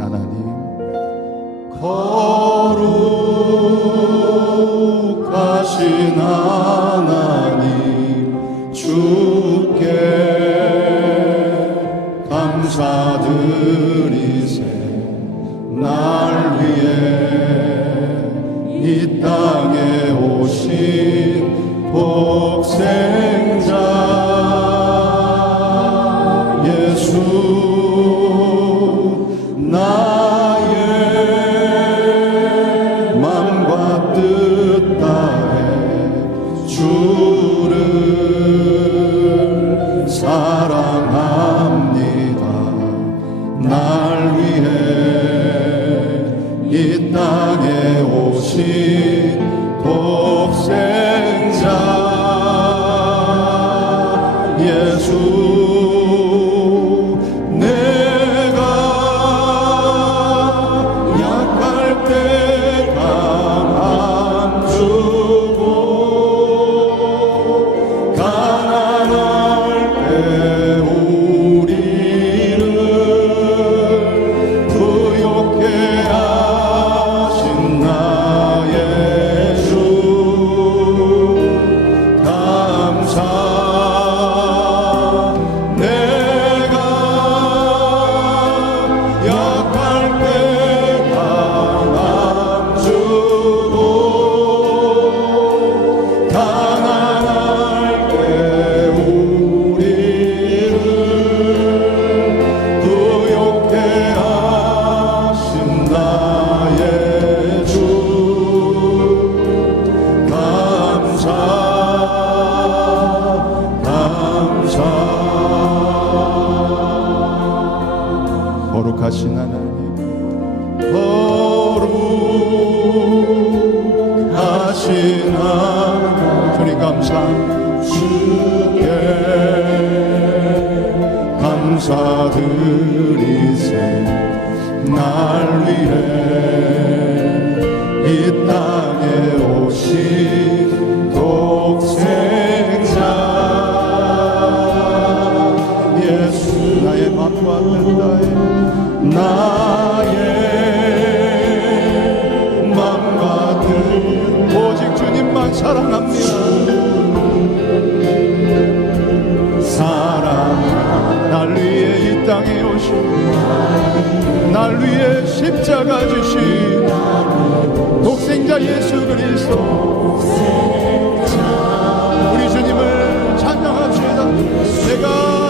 하나님. Духу. 땅에 오신 날 위해 십자가 주신 독생자 예수 그리스도. 우리 주님을 찬양합시다. 내가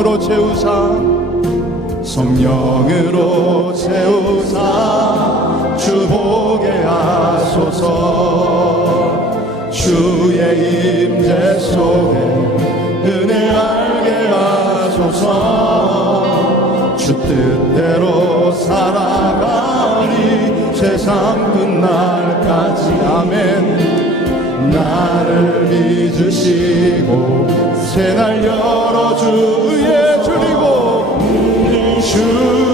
성령으로 채우사. 성령으로 채우사. 주 보게 하소서. 주의 임재 속에 은혜 알게 하소서. 주 뜻대로 살아가리 세상 끝날까지. 아멘. 나를 잊으시고 새날 열어 주의 줄이고 줄이고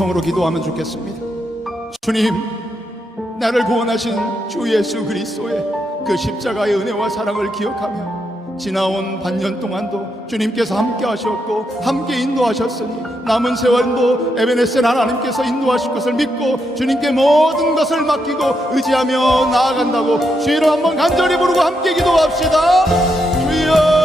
함께 동성으로 기도하면 좋겠습니다. 주님 나를 구원하신 주 예수 그리스도의 그 십자가의 은혜와 사랑을 기억하며 지나온 반년 동안도 주님께서 함께 하셨고 함께 인도하셨으니 남은 세월도 에베네셀 하나님께서 인도하실 것을 믿고 주님께 모든 것을 맡기고 의지하며 나아간다고 주의로 한번 간절히 부르고 함께 기도합시다. 주여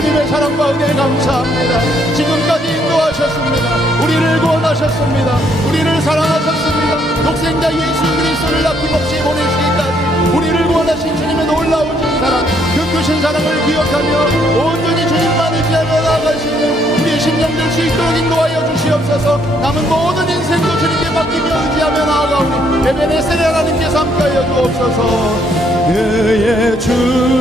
주님의 사랑과 은혜 감사합니다. 지금까지 인도하셨습니다. 우리를 구원하셨습니다. 우리를 사랑하셨습니다. 독생자 예수 그리스도를 아낌없이 보내시기까지 우리를 구원하신 주님의 놀라우신 사랑, 그 크신 사랑을 기억하며 온전히 주님만 의지하며 나아가시는 우리의 심령 될 수 있도록 인도하여 주시옵소서 남은 모든 인생도 주님께 맡기며 의지하며 나아가오니 에베네셀 하나님께서 함께하여 주옵소서 그의 줄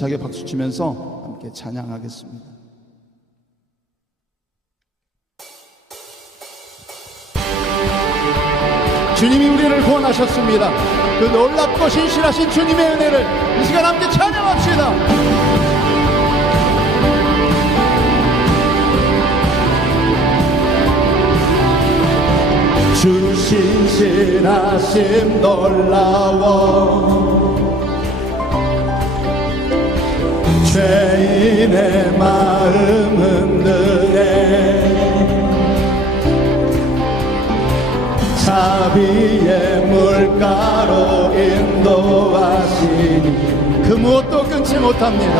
힘차게 박수 치면서 함께 찬양하겠습니다. 주님이 우리를 구원하셨습니다. 그 놀랍고 신실하신 주님의 은혜를 이 시간 함께 찬양합시다. 주 신실하심 놀라워 죄인의 마음 흔드네 자비의 물가로 인도하시니 그 무엇도 끊지 못합니다.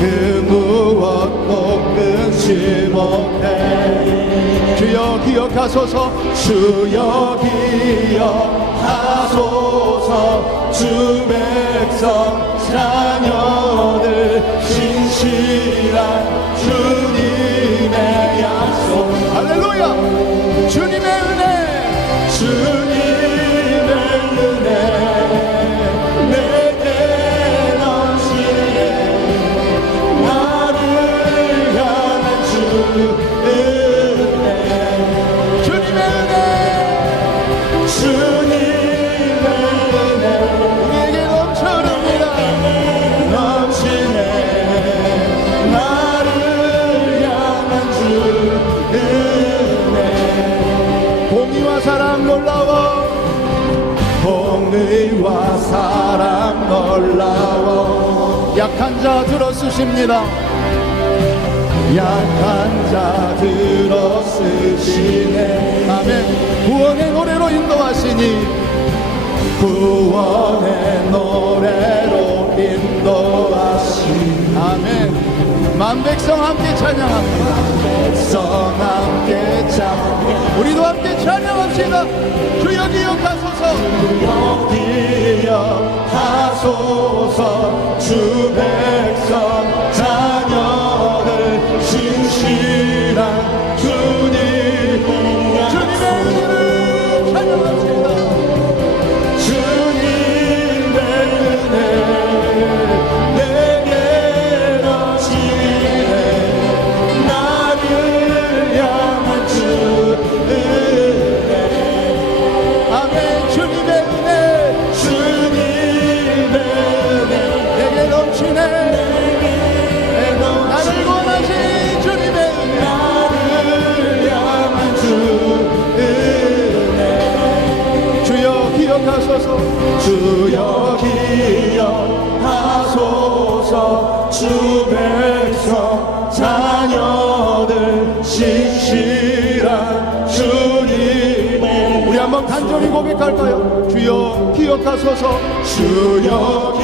그 무엇도 끊지 못해. 주여 기억하소서 주여 기억하소서. 주 백성 자녀들 신실한 주님의 약속. 할렐루야! 주님의 은혜! 주 공의와 사랑 놀라워. 공의와 사랑 놀라워. 약한 자 들어쓰십니다. 약한 자 들어쓰시네. 아멘. 구원의 노래로 인도하시니 구원의 노래로 인도하신 아멘 만 백성 함께 찬양합니다. 백성 함께 찬양 우리도 함께 찬양합시다. 주여 기억하소서. 기억하소서. 주백 고백할까요? 주여 기억하소서. 주여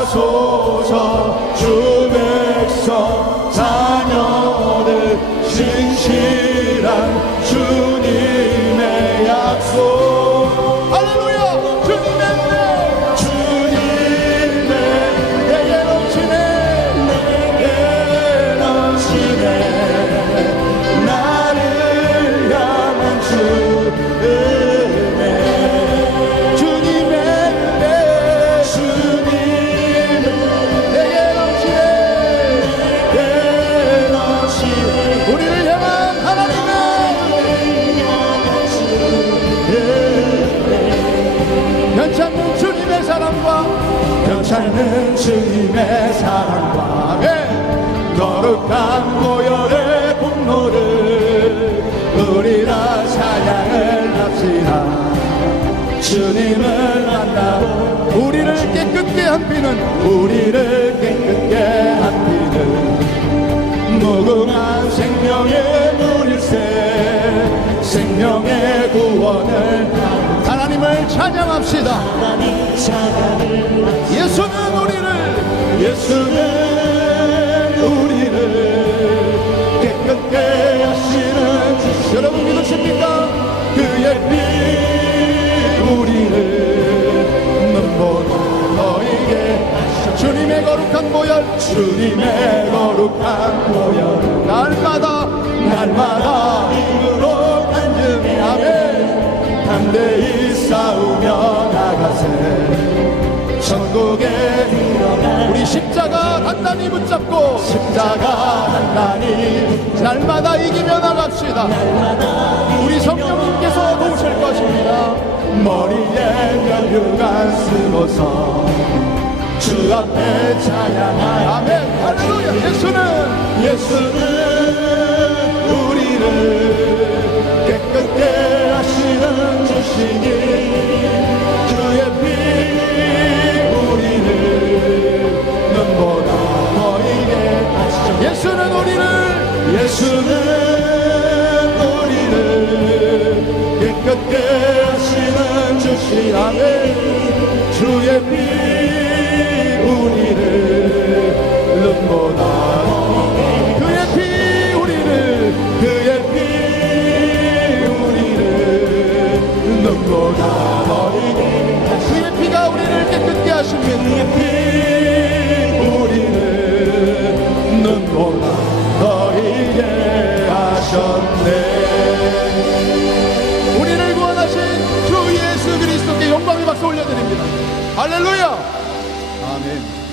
기억하소서. 주 백성 자녀들 신실 변찮는 주님의 사랑과 아멘 거룩한 모열의 공로를 우리가 찬양을 합시다. 주님을 만나고 우리를 깨끗게 한 피는 우리를 깨끗게 한 피는 무궁한 생명의 물일새 생명의 구원을 하나님을 찬양합시다. 하나님 찬양을 예수는 우리를 예수는 우리를 깨끗게 하시는 주 여러분 믿으십니까? 그의 피 우리를 눈보다 너에게 주님의 거룩한 보혈 주님의 거룩한 보혈 날마다 날마다 힘으로 간증해 아멘 담대히 싸우며 나가세 천국에 들어가 우리 십자가 단단히 붙잡고 십자가 단단히 날마다 이기며 나갑시다. 우리 성령님께서 도우실 것입니다. 머리에 면류관 쓰고서 주 앞에 찬양하여 아멘. 할렐루야. 예수는 예수는 우리를 깨끗게 하시는 주시니 주의 피 눈보다 너에게 하시죠 예수는 우리를 예수는 우리를 깨끗게 하시는 주시라네 주의 피 아멘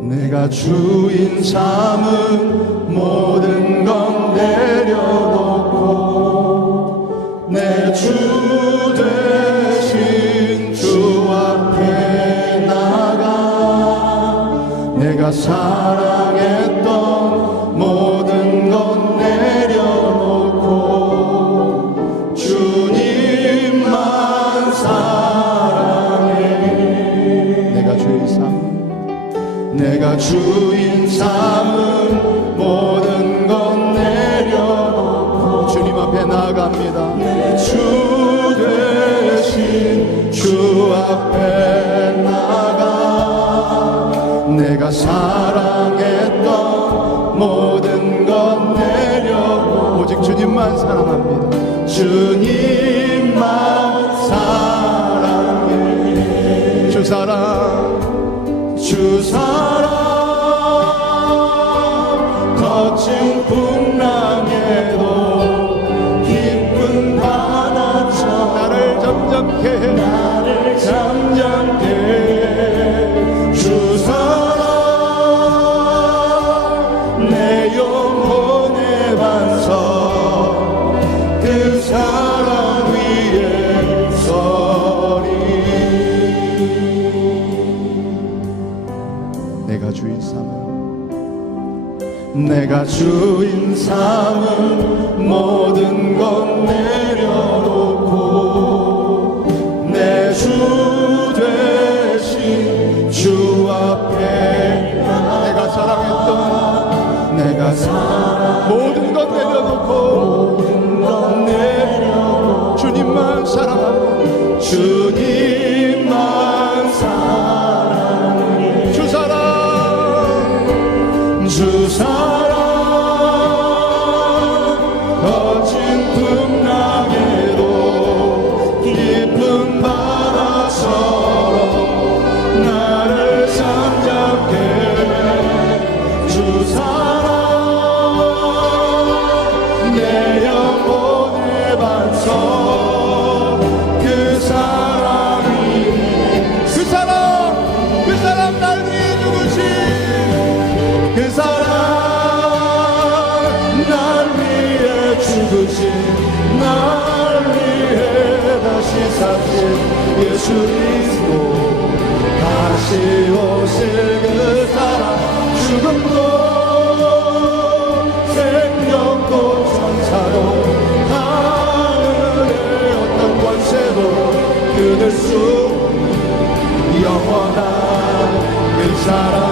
내가 주인 삼은 모든 사랑 사 내가 주인 삼은 모든 것 내려놓고 내주 되신 주 앞에 내가 사랑했던 내가 사랑 모든 것 내려놓고 것 내려 주님만 사랑하고 주님 그리스도 다시 오실 그 사랑 죽음도 생명도 천사도 하늘의 어떤 권세도 끊을 수 영원한 그 사랑